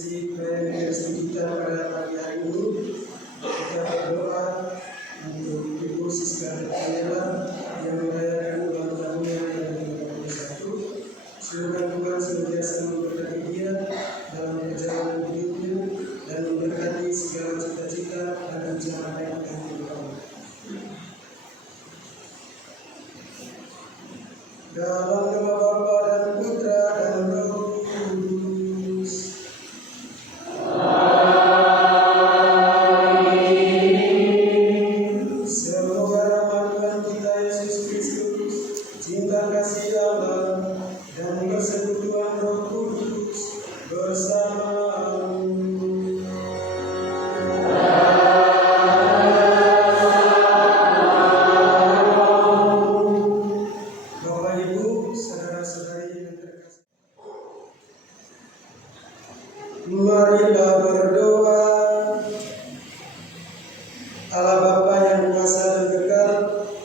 sesi presentasi kita pada pagi hari ini. Kita berdoa untuk Ibu Siska Daniela yang merayakan ulang tahunnya yang ke-21. Semoga Tuhan senantiasa memberkati dia dalam perjalanan hidupnya dan memberkati segala cita-cita dan rencana yang akan dilakukan. Dalam nama Bapa dan Putra dan Roh Kudus. Amin. Semoga rahmat Tuhan kita Yesus Kristus, cinta kasih Allah, dan persekutuan Roh Kudus bersamamu. Marilah berdoa. Allah Bapa yang kuasa dan kekal,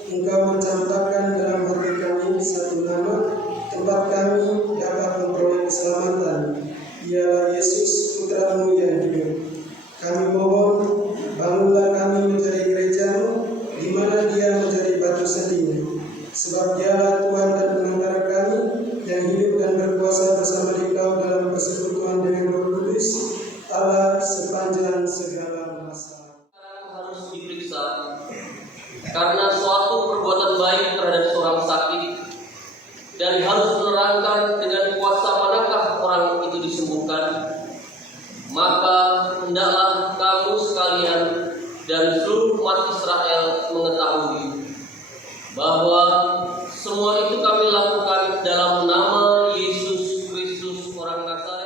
Engkau mencampakkan dalam hati kami satu nama, tempat kami dapat memperoleh keselamatan, ialah Yesus Putra-Mu yang hidup. Kami mohon, bangunlah kami menjadi gereja-Mu, di mana Dia menjadi batu sandingnya, sebab Dialah Tuhan dan penantara kami, yang hidup dan berkuasa bersama Engkau dalam persekutuan dengan Roh Kudus, Allah sepanjang segala masa. Harus diperiksa karena suatu perbuatan baik terhadap seorang sakit, dan harus menerangkan dengan kuasa manakah orang itu disembuhkan. Maka hendaklah kamu sekalian dan seluruh umat Israel mengetahui bahwa semua itu kami lakukan dalam nama Yesus Kristus orang Nazaret.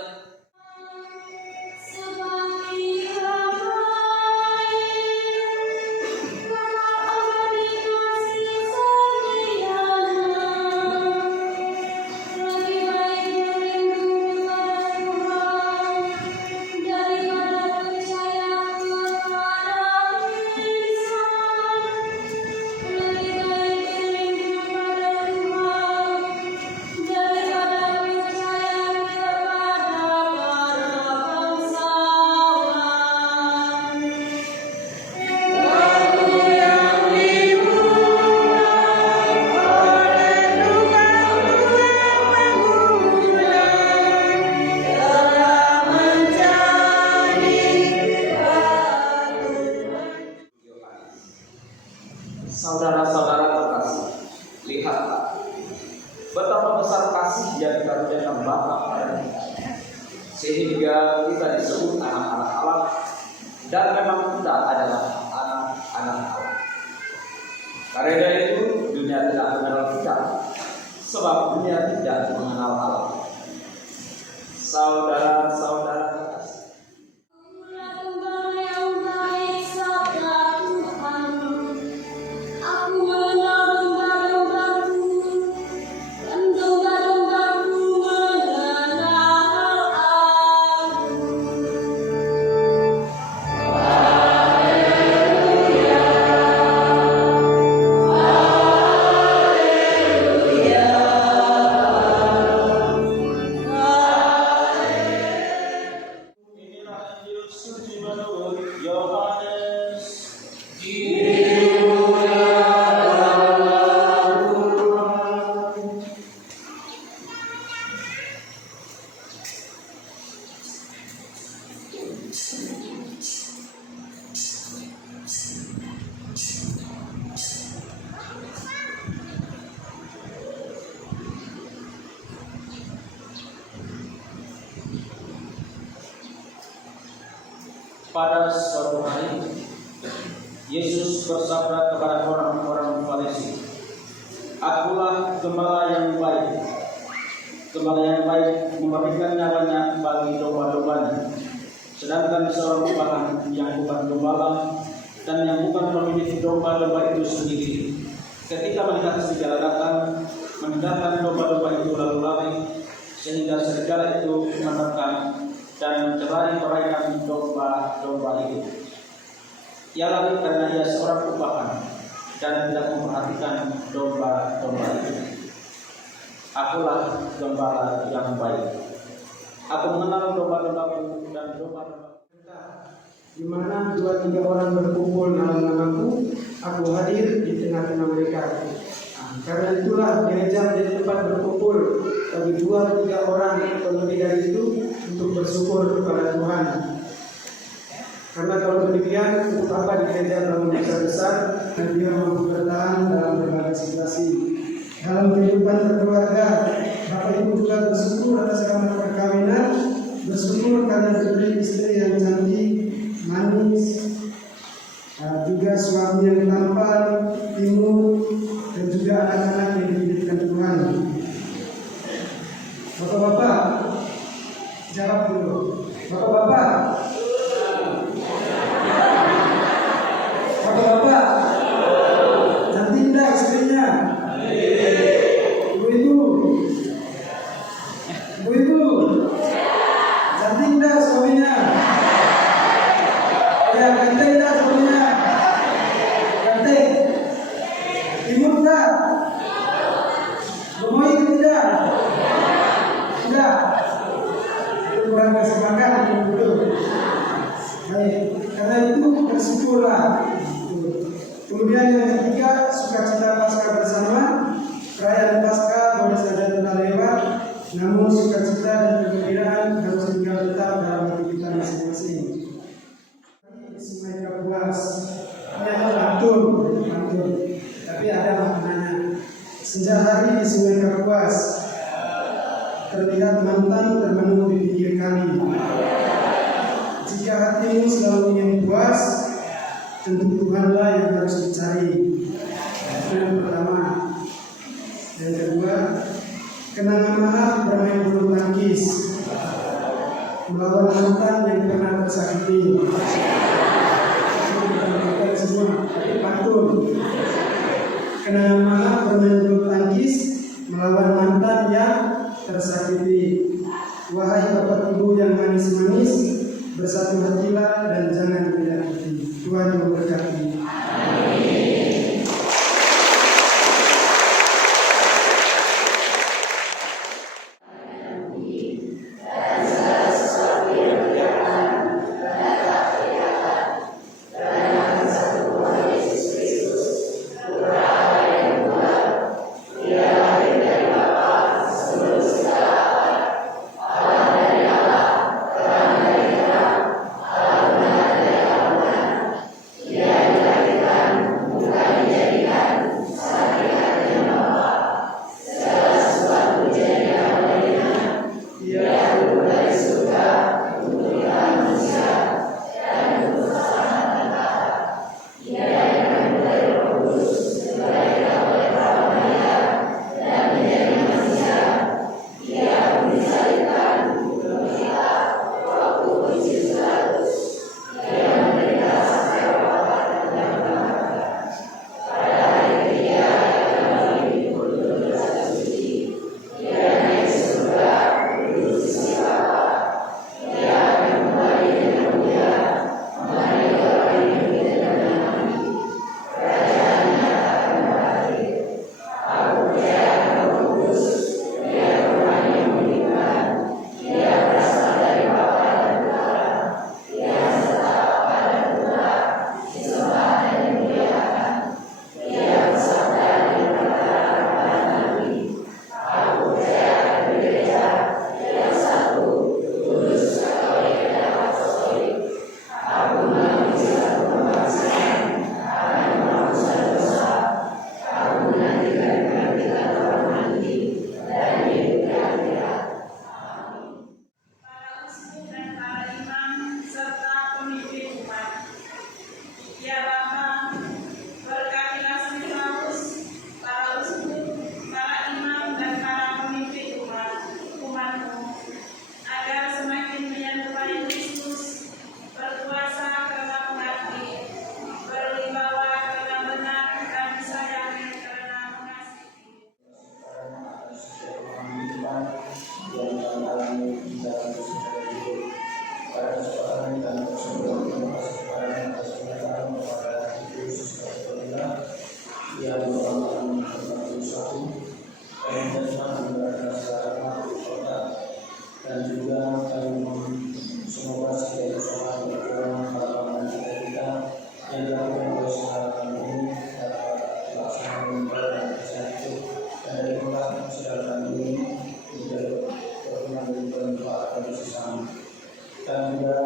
Saudara-saudara terkasih, lihatlah betapa besar kasih yang dikaruniakan Bapa pada kita, sehingga kita disebut anak-anak Allah, dan memang kita adalah anak-anak Allah. Karena itu dunia tidak mengenal kita, sebab dunia tidak mengenal Allah. Saudara-saudara terkasih, pada suatu hari, Yesus bersabda kepada orang-orang Farisi, "Akulah gembala yang baik. Gembala yang baik memberikan nyawanya bagi domba-dombanya. Sedangkan seorang upahan yang bukan gembala dan yang bukan pemilik domba-domba itu sendiri, ketika melihat serigala datang, meninggalkan domba-domba itu lalu lari, sehingga serigala itu menerkam dan mencelakai domba-domba itu. Ia lari karena ia seorang upahan dan tidak memperhatikan domba-domba itu. Akulah gembala yang baik. Aku mengenal domba-dombaku dan domba-domba. Di mana 2-3 orang berkumpul dalam namaku, aku hadir di tengah-tengah mereka. Karena itulah gereja menjadi tempat berkumpul bagi 2-3 orang atau lebih dari itu untuk bersyukur kepada Tuhan. Karena kalau demikian, untuk apa di gereja bangun besar-besar dan dia mampu bertahan dalam berbagai situasi. Dalam kehidupan berkeluarga, Bapak Ibu juga bersyukur atas selamat perkawinan, bersyukur karena diberi istri yang cantik, manis, juga suami yang tampan, imut, dan juga anak-anak yang dididik Tuhan. Bapak-bapak, jawab dulu. Bapak-bapak, bapak-bapak, cantik tidak istrinya? Ibu-ibu, cantik tidak suaminya? Ya, ganteng tidak suaminya? Ganteng? Imut tidak? Gemoy tidak? Tidak? Itu kurang kesempatan dulu. Baik, karena itu bersyukurlah. Kemudian yang ketiga, sukacita Paskah bersama. Perayaan Paskah boleh saja telah lewat, namun sukacita dan kegembiraan harus tinggal tetap dalam hati kita masing-masing. Di Sungai Kapuas, ini adalah pantun, tapi ada maknanya. Sejak hari di Sungai Kapuas, terlihat mantan termenung di pinggir kali. Jika hatimu selalu ingin puas, tentu Tuhanlah yang harus dicari. Itu yang pertama. Yang kedua, kenangan maaf bermain bulu tangkis melawan mantan yang pernah tersakiti. Kita semua, tapi pantun. Kenangan maaf bermain bulu tangkis melawan mantan yang tersakiti. Wahai bapak ibu yang manis-manis, bersatu hatilah dan jangan beda hati. Tuhan memberkati. Yeah.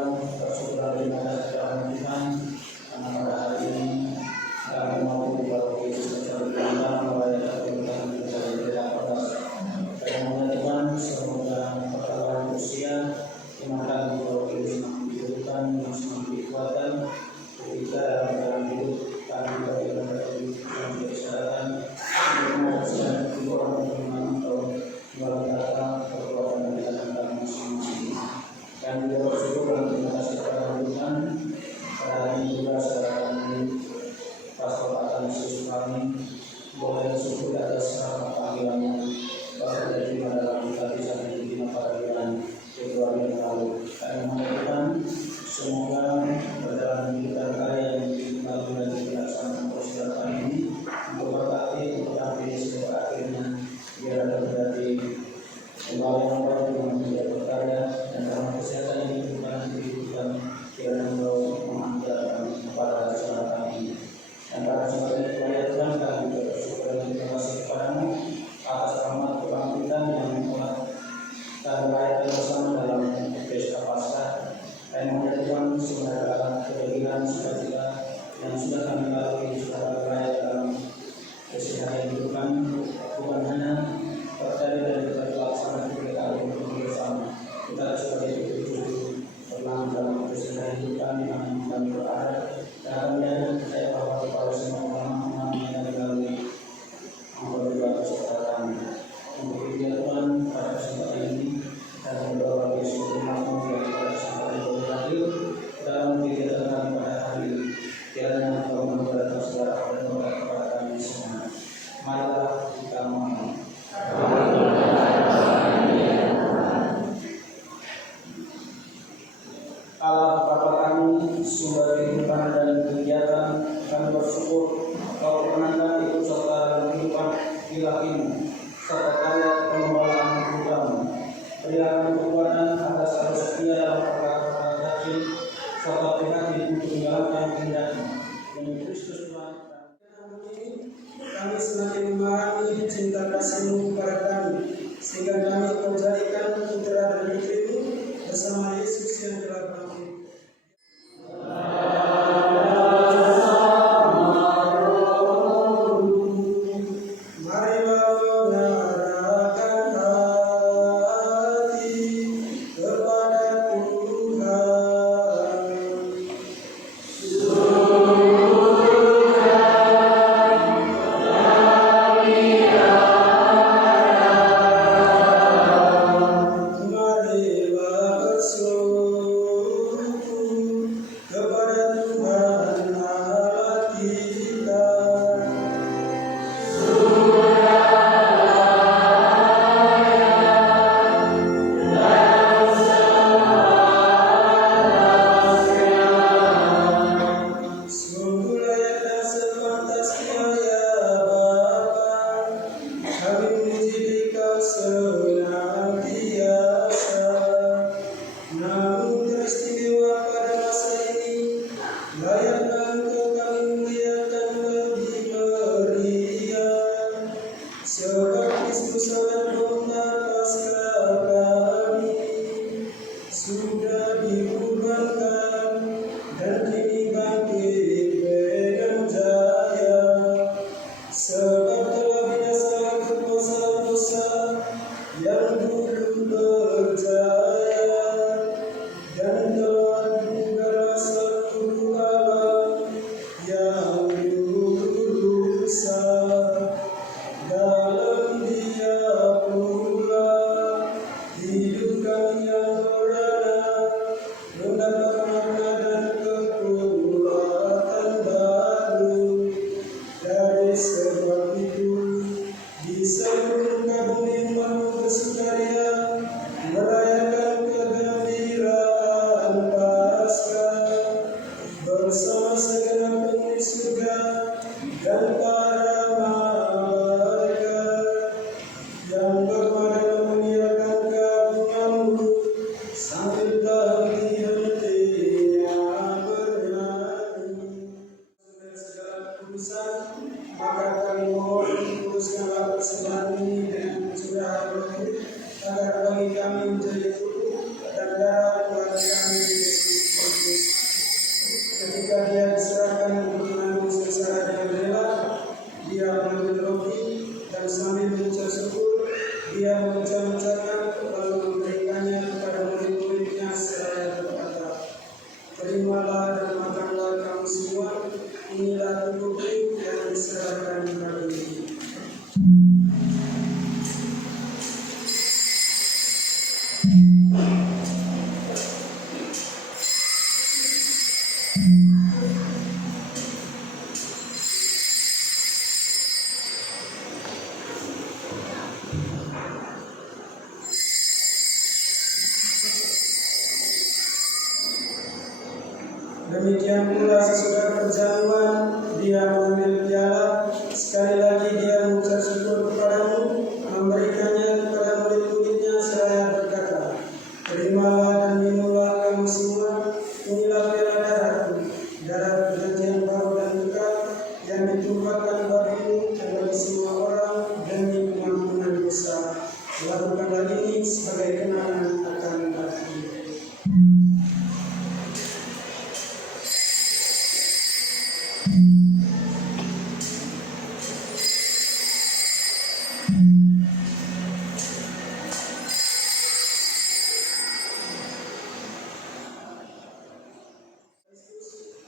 mengucapkan bersyukur kepada Tuhan karena pada hari ini kami mau dibawa Yesus berjalan merayakan Tuhan menjadi pada karena Tuhan semoga perkara usia dimakan dibawa Yesus menghidupkan yang semakin dikuatkan ketika dalam hidup kami bagaimana yang kesehatan mengucapkan orang atau melalui perbuatan dan kami masing-masing. Dan juga bersyukur dan terima kasih kepada Tuhan pada hari ini juga secara kami pastor akan Yesus kami boleh bersyukur atas panggilannya bahwa dari dalam kita bisa menjadi panggilan Februari yang lalu. Kami mengucapkan semoga berjalan kita karya yang melalui dan dilaksanakan proses kami ini untuk berkati untuk kami sampai akhirnya biar ada menjadi kembali yang baru dengan menjadi berkarya dan dalam kesehatan yang diberikan kehidupan kiranya Allah mengajarkan kepada saudara kami dan para saudara kebaikan kami bersyukur dan terima kasih kepadamu atas rahmat kebangkitan yang telah kami rayakan bersama dalam pesta Paskah dan menjadikan saudara kebahagiaan sukacita yang sudah kami lalui saudara rayakan dalam kesehatan kehidupan bukan hanya percaya dan kita laksanakan kita untuk bersama kita sebagai itu berlangsung dalam kesehatan kehidupan di mana kami berada dan kami percaya bahwa kepada semua orang yang melalui memperbaiki kesehatan untuk itu Tuhan pada kesempatan ini dan berdoa bagi seluruh makmum yang pada kesempatan ini hadir dalam kegiatan kami pada hari ini kiranya Engkau memberkati saudara dan memberkati kepada kami semua. Marilah kita mohon. Allah Bapa kami, sumber kehidupan dan kegiatan, kami bersyukur Kau menangkan itu serta kehidupan ilahi-Mu serta karya pengembalaan Tuhan. Berikan kekuatan atas harus setia dalam perkara yakin serta prihatin untuk menjalankan kehendak-Mu. Demi Kristus Tuhan. Kami semakin memahami cinta kasih-Mu kepada kami, sehingga kami menjadikan putra dan putri-Mu bersama Yesus yang telah bangkit. Marilah menyerahkan hati Demikian pula sesudah perjamuan dia mengambil piala, sekali lagi dia mengucap syukur kepadamu, memberikannya kepada murid-muridnya seraya berkata, terimalah dan minumlah kamu semua, inilah piala darahku, darah perjanjian baru dan kekal yang ditumpahkan bagimu dan bagi semua orang demi pengampunan dosa. Lakukanlah ini sebagai kenangan akan aku.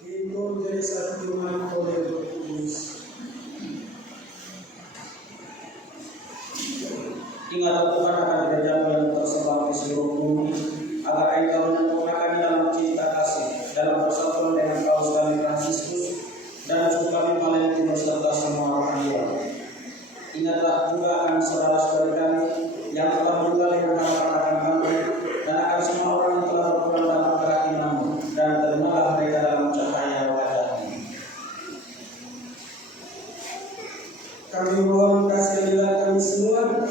Itu menjadi satu umat oleh Roh Kudus. Ingat Tuhan akan gerejamu yang tersebar di seluruh bumi, agar engkau menyempurnakan di dalam cinta kasih, dalam persatuan dengan Paus kami Fransiskus, dan Uskup kami Valentino serta semua orang Iran. Ingatlah juga akan saudara-saudari kami yang telah meninggal dengan harapan akan kamu, dan akan semua orang yang telah berpulang dalam gerak imanmu, dan terimalah mereka dalam cahaya wajah-Mu. Kami mohon kasihanilah kami semua,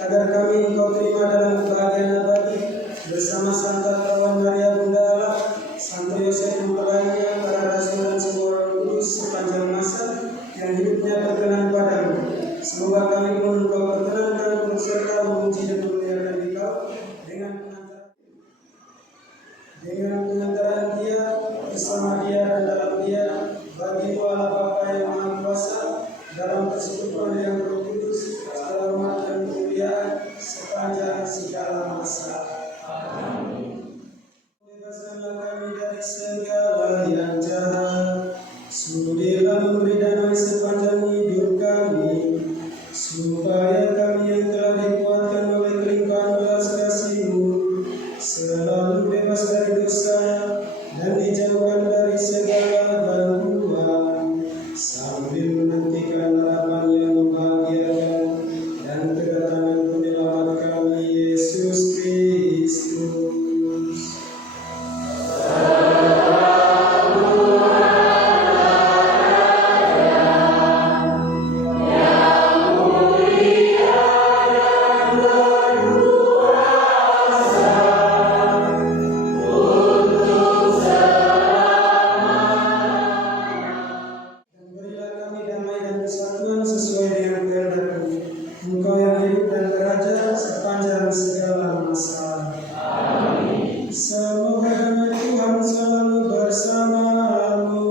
agar kami Engkau terima dalam kebahagiaan abadi bersama Santa Kawan Maria Bunda Allah, Santo Yosef Mempelainya, para rasul dan semua orang kudus sepanjang masa yang hidupnya berkenan padamu. Semoga kami pun Engkau perkenankan untuk serta memuji dan memuliakan Engkau dengan pengantaran Dia, bersama Dia dan dalam Dia, bagi Allah Bapa yang Maha Kuasa, dalam persekutuan yang Roh Kudus, segala hormat dan kemuliaan sepanjang segala masa. Amin. Bebaskanlah kami dari segala yang jahat, sudilah memberi damai sepanjang hidup kami, supaya kami yang telah dikuatkan oleh kelimpahan belas kasih-Mu selalu bebas dari dosa dan dijauhkan dari segala gangguan, sambil menantikan harapan yang membahagiakan dan kedatangan penyelamat kami Yesus Kristus. Engkau yang hidup dan beraja sepanjang segala masa. Amin. Semoga damai Tuhan selalu bersamamu.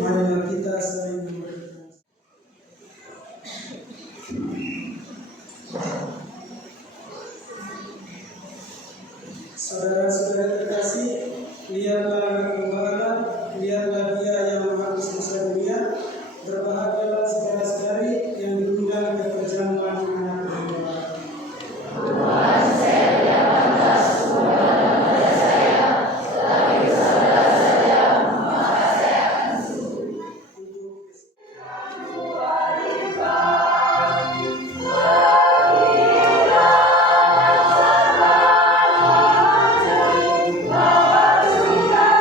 Marilah kita saling berdoa. Saudara-saudara terkasih, lihatlah anak gembala, lihatlah Dia yang menghapus dosa dunia. Berbahagialah saudara-saudari yang diundang ke perjamuan anak gembala. Kita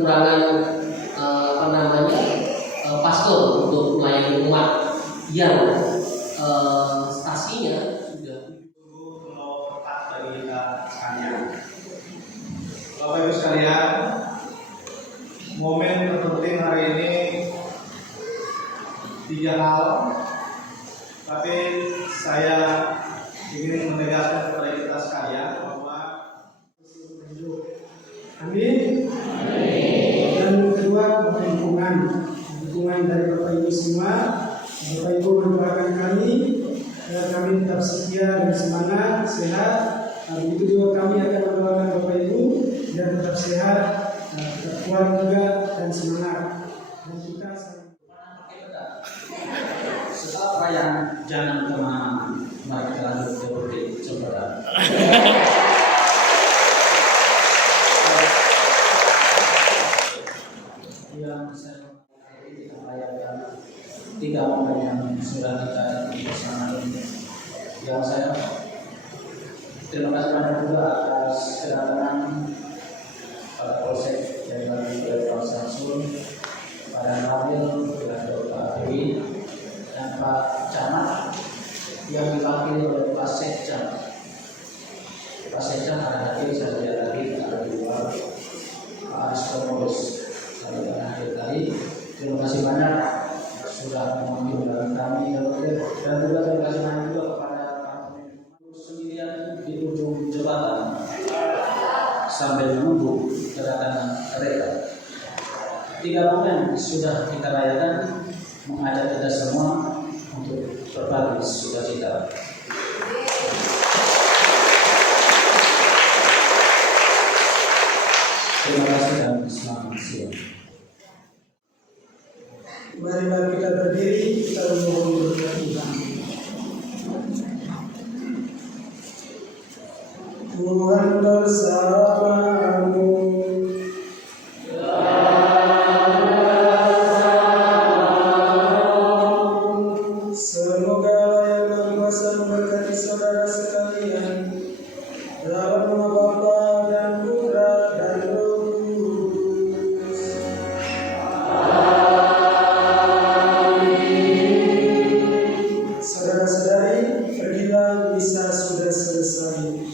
kekurangan pastor untuk melayani umat yang stasinya sudah Kalau berkat bagi kita sekalian. Bapak Ibu sekalian, momen terpenting hari ini 3 hal, tapi saya ingin menegaskan kepada kita sekalian bahwa Amin. Dan kedua, dukungan dari Bapak Ibu semua. Bapak Ibu mendoakan kami agar kami tetap setia dan semangat, sehat. Begitu juga kami akan mendoakan Bapak Ibu biar tetap sehat, tetap kuat juga dan semangat. Dan kita setelah perayaan jangan kemana-mana, mari kita lanjut ke berdik saudara. Yang saya kita merayakan 3 momen yang sudah kita bersama ini. Yang saya terima kasih banyak juga atas kedatangan Pak Polsek dari Pak Samsul, pada Nabil, Pak Dewi, dan Pak Camat yang diwakili oleh Pak Sekjam. Pak Sekjam ada hadir, saya lihat lagi ada 2, Pak Astomolus saya lihat hadir tadi. Terima kasih banyak sudah mengambil kami dan juga terima kasih banyak juga kepada para sendirian di ujung jembatan sambil menunggu kedatangan mereka. 3 momen sudah kita rayakan, mengajak kita semua untuk berbagi sukacita. Terima kasih dan selamat siang. marilah kita berdiri, kita memohon berkat Tuhan. Tuhan bersamamu. Semoga yang Maha Kuasa memberkati saudara sekalian dalam nama Bapa dan Putra dan Roh Kudus. Saudara-saudari, pergilah, misa sudah selesai.